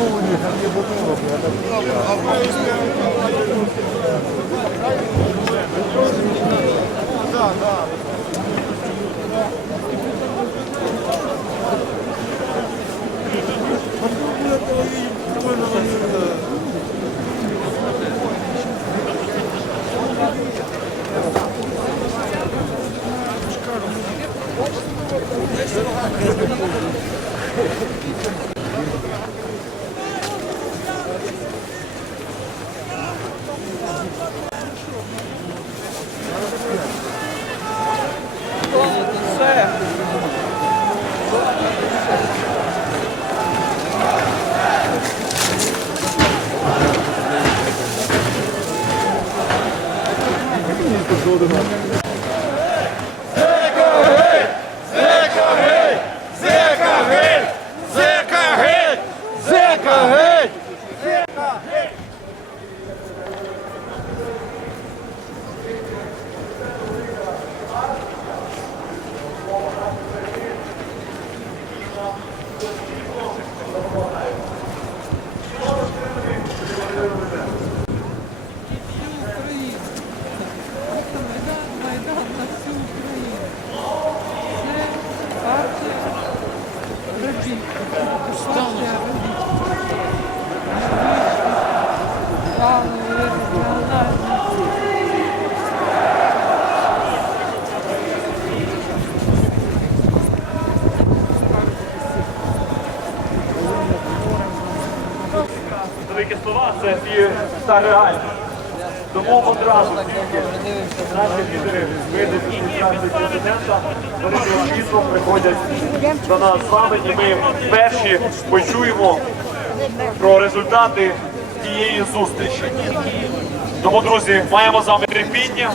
Шалуні, どうでも。Великі слова це ті та реальність. Тому одразу наші лідери вийдуть з адміністрації президента, вони необхідно приходять до нас з вами, і ми перші почуємо про результати тієї зустрічі. Тому, друзі, маємо з вами терпіння.